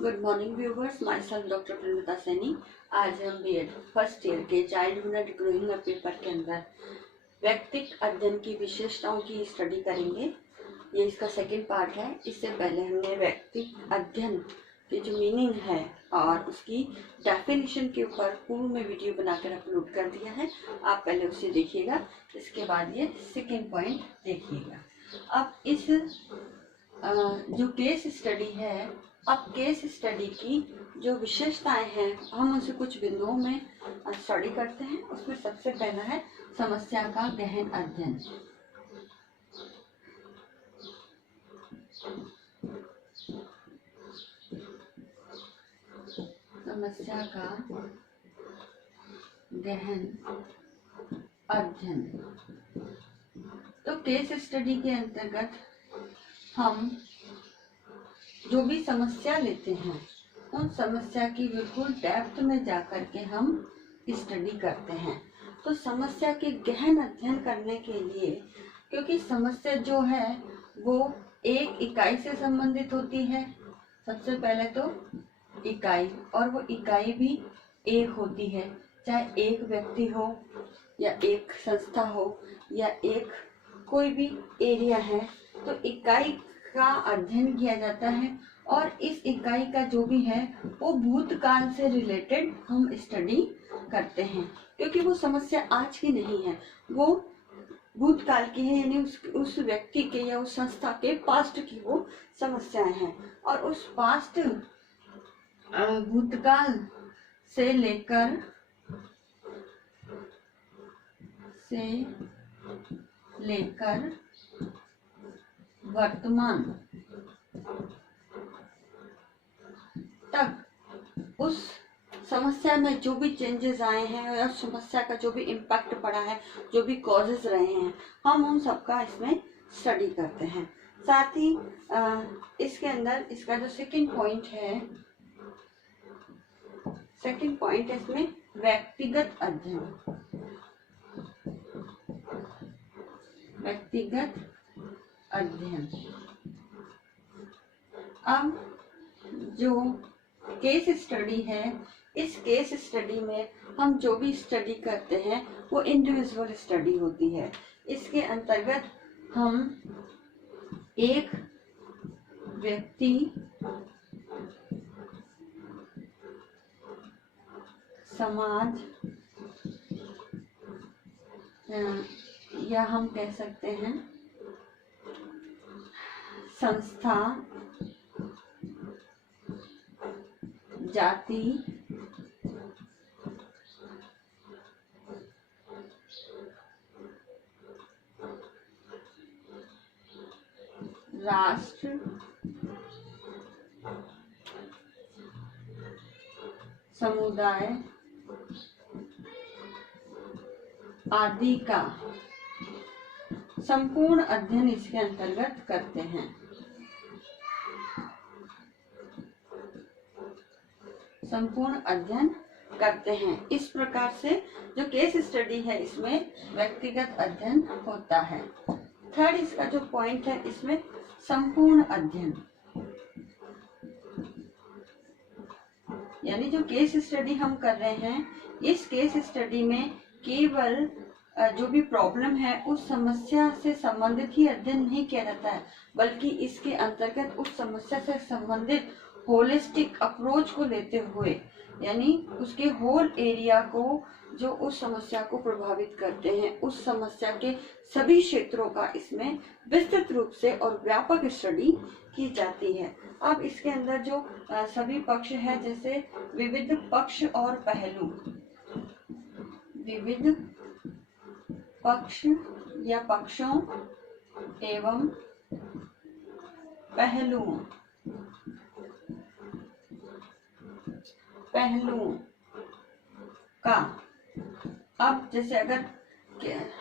Good morning viewers, my self doctor Pranita Saini. आज हम BEd first year के childhood and growing up paper के अंदर व्यक्तिक अध्ययन की विशेषताओं की स्टडी करेंगे। ये इसका सेकंड पार्ट है। इससे पहले हमने व्यक्तिक अध्ययन की जो मीनिंग है और उसकी डेफिनेशन के ऊपर पूर्व में वीडियो बनाकर अपलोड कर दिया है। आप पहले उसे देखिएगा, इसके बाद ये सेकंड पॉइंट देखिएगा। अब इस जो केस स्टडी है, अब केस स्टडी की जो विशेषताएं हैं हम उसे कुछ बिंदुओं में स्टडी करते हैं। उसमें सबसे पहला है समस्या का गहन अध्ययन। समस्या का गहन अध्ययन। तो केस स्टडी के अंतर्गत हम जो भी समस्या लेते हैं उन समस्या की बिल्कुल डेप्थ में जाकर के हम स्टडी करते हैं। तो समस्या के गहन अध्ययन करने के लिए, क्योंकि समस्या जो है वो एक इकाई से संबंधित होती है, सबसे पहले तो इकाई, और वो इकाई भी एक होती है, चाहे एक व्यक्ति हो या एक संस्था हो या एक कोई भी एरिया है। तो इकाई का अध्ययन किया जाता है और इस इकाई का जो भी है वो भूतकाल से रिलेटेड हम स्टडी करते हैं, क्योंकि वो समस्या आज की नहीं है, वो भूतकाल की है, यानी उस व्यक्ति के या उस संस्था के पास्ट की वो समस्याएं हैं। और उस पास्ट भूतकाल से लेकर वर्तमान तक उस समस्या में जो भी चेंजेस आए हैं या समस्या का जो भी इम्पैक्ट पड़ा है, जो भी कॉजेस रहे हैं, हम उन सबका इसमें स्टडी करते हैं। साथ ही इसके अंदर इसका जो सेकंड पॉइंट है इसमें व्यक्तिगत अध्ययन। अब जो केस स्टडी है, इस केस स्टडी में हम जो भी स्टडी करते हैं वो इंडिविजुअल स्टडी होती है। इसके अंतर्गत हम एक व्यक्ति, समाज या हम कह सकते हैं संस्था, जाति, राष्ट्र, समुदाय आदि का संपूर्ण अध्ययन इसके अंतर्गत करते हैं। इस प्रकार से जो केस स्टडी है इसमें व्यक्तिगत अध्ययन होता है। थर्ड इसका जो पॉइंट है, इसमें संपूर्ण अध्ययन, यानी जो केस स्टडी हम कर रहे हैं, इस केस स्टडी में केवल जो भी प्रॉब्लम है उस समस्या से संबंधित ही अध्ययन नहीं किया जाता है, बल्कि इसके अंतर्गत उस समस्या से संबंधित होलिस्टिक अप्रोच को लेते हुए, यानी उसके होल एरिया को, जो उस समस्या को प्रभावित करते हैं, उस समस्या के सभी क्षेत्रों का इसमें विस्तृत रूप से और व्यापक स्टडी की जाती है। अब इसके अंदर जो सभी पक्ष है, जैसे विविध पक्ष और पहलू, विविध पक्ष या पक्षों एवं पहलुओं का, अब जैसे अगर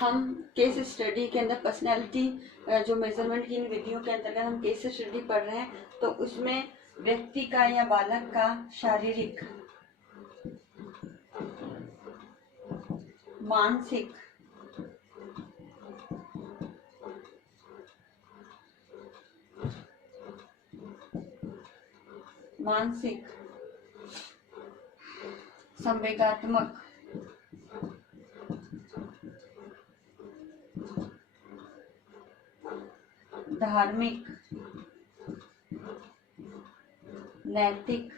हम केस स्टडी के अंदर पर्सनैलिटी जो मेजरमेंट की इन विधियों के अंतर्गत हम केस स्टडी पढ़ रहे हैं, तो उसमें व्यक्ति का या बालक का शारीरिक, मानसिक, मानसिक, संवेगात्मक, धार्मिक, नैतिक,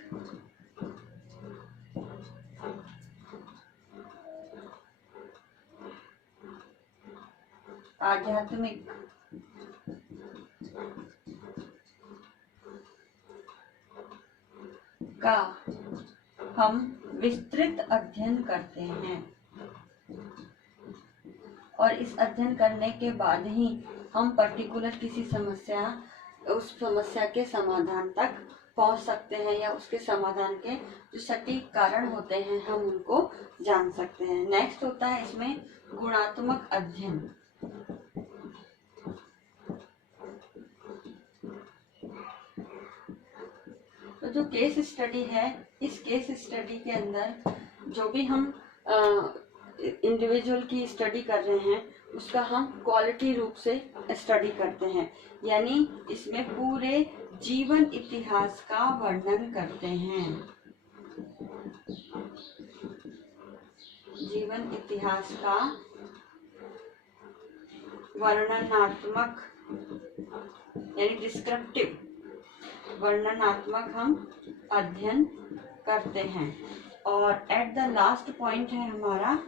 आध्यात्मिक, का हम विस्तृत अध्ययन करते हैं और इस अध्ययन करने के बाद ही हम पर्टिकुलर किसी समस्या, उस समस्या के समाधान तक पहुंच सकते हैं या उसके समाधान के जो सटीक कारण होते हैं हम उनको जान सकते हैं। नेक्स्ट होता है इसमें गुणात्मक अध्ययन। तो जो केस स्टडी है, इस केस स्टडी के अंदर जो भी हम इंडिविजुअल की स्टडी कर रहे हैं उसका हम क्वालिटी रूप से स्टडी करते हैं, यानी इसमें पूरे जीवन इतिहास का वर्णन करते हैं। जीवन इतिहास का वर्णनात्मक यानी डिस्क्रिप्टिव वर्णनात्मक हम अध्ययन करते हैं। और एट द लास्ट पॉइंट है हमारा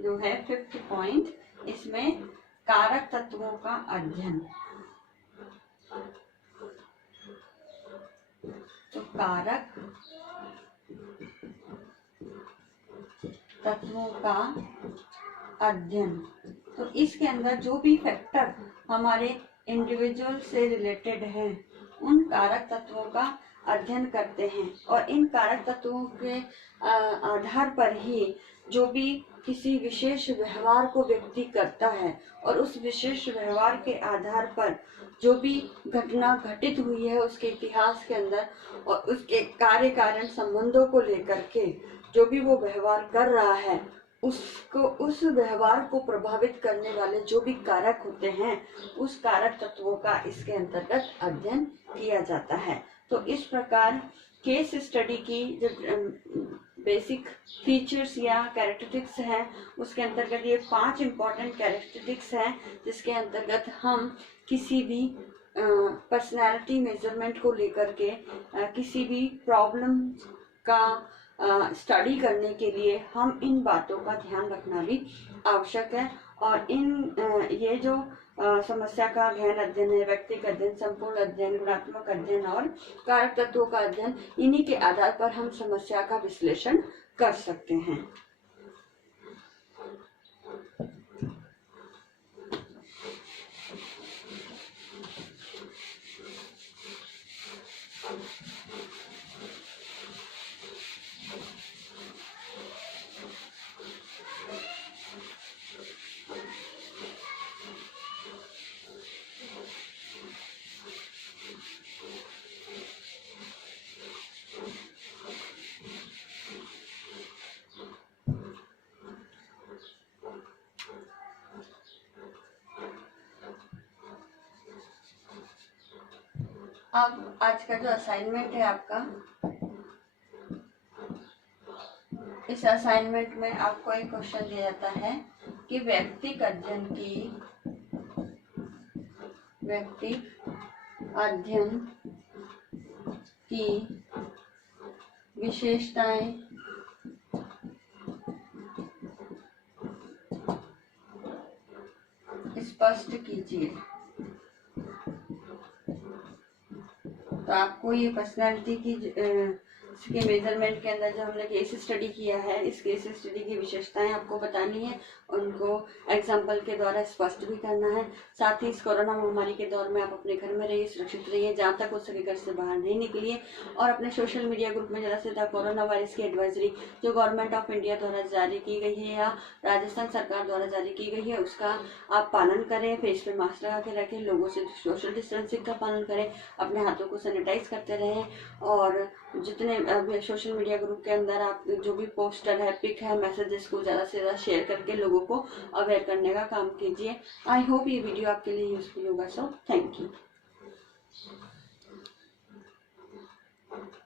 जो है 5th पॉइंट, इसमें कारक तत्वों का अध्ययन। तो कारक तत्वों का अध्ययन, तो इसके अंदर जो भी फैक्टर हमारे इंडिविजुअल से रिलेटेड है उन कारक तत्वों का अध्ययन करते हैं और इन कारक तत्वों के आधार पर ही जो भी किसी विशेष व्यवहार को व्यक्ति करता है और उस विशेष व्यवहार के आधार पर जो भी घटना घटित हुई है उसके इतिहास के अंदर और उसके कार्य कारण संबंधों को लेकर के जो भी वो व्यवहार कर रहा है उसको, उस व्यवहार को प्रभावित करने वाले जो भी कारक होते हैं उस कारक तत्वों का इसके अंतर्गत अध्ययन किया जाता है। तो इस प्रकार केस स्टडी की जो बेसिक फीचर्स या कैरेक्टरिस्टिक्स हैं उसके अंतर्गत ये 5 इम्पॉर्टेंट कैरेक्टरिस्टिक्स हैं जिसके अंतर्गत हम किसी भी पर्सनालिटी मेजरमेंट को लेकर के किसी भी प्रॉब्लम का स्टडी करने के लिए हम इन बातों का ध्यान रखना भी आवश्यक है। और ये जो समस्या का गहन अध्ययन है, व्यक्तिगत अध्ययन, संपूर्ण अध्ययन, गुणात्मक अध्ययन और कारक तत्वों का अध्ययन, इन्हीं के आधार पर हम समस्या का विश्लेषण कर सकते हैं। अब आज का जो असाइनमेंट है आपका, इस असाइनमेंट में आपको एक क्वेश्चन दिया जाता है कि व्यक्तिक अध्ययन की विशेषताएं स्पष्ट कीजिए। तो आपको ये पर्सनालिटी की के मेजरमेंट के अंदर जो हमने केस स्टडी किया है, इस केस स्टडी की विशेषताएं आपको बतानी है, उनको एग्जाम्पल के द्वारा स्पष्ट भी करना है। साथ ही इस कोरोना महामारी के दौर में आप अपने घर में रहिए, सुरक्षित रहिए, जहाँ तक हो सके घर से बाहर नहीं निकलिए और अपने सोशल मीडिया ग्रुप में ज़्यादा से ज़्यादा कोरोना वायरस की एडवाइजरी जो गवर्नमेंट ऑफ इंडिया द्वारा जारी की गई है या राजस्थान सरकार द्वारा जारी की गई है उसका आप पालन करें। फेस पे मास्क लगा के रखें, लोगों से सोशल डिस्टेंसिंग का पालन करें, अपने हाथों को सैनिटाइज करते रहें और जितने सोशल मीडिया ग्रुप के अंदर आप जो भी पोस्टर है, पिक है, मैसेजेस को ज़्यादा से ज़्यादा शेयर करके लोगों को अवेयर करने का काम कीजिए। आई होप ये वीडियो आपके लिए यूजफुल होगा। So thank you.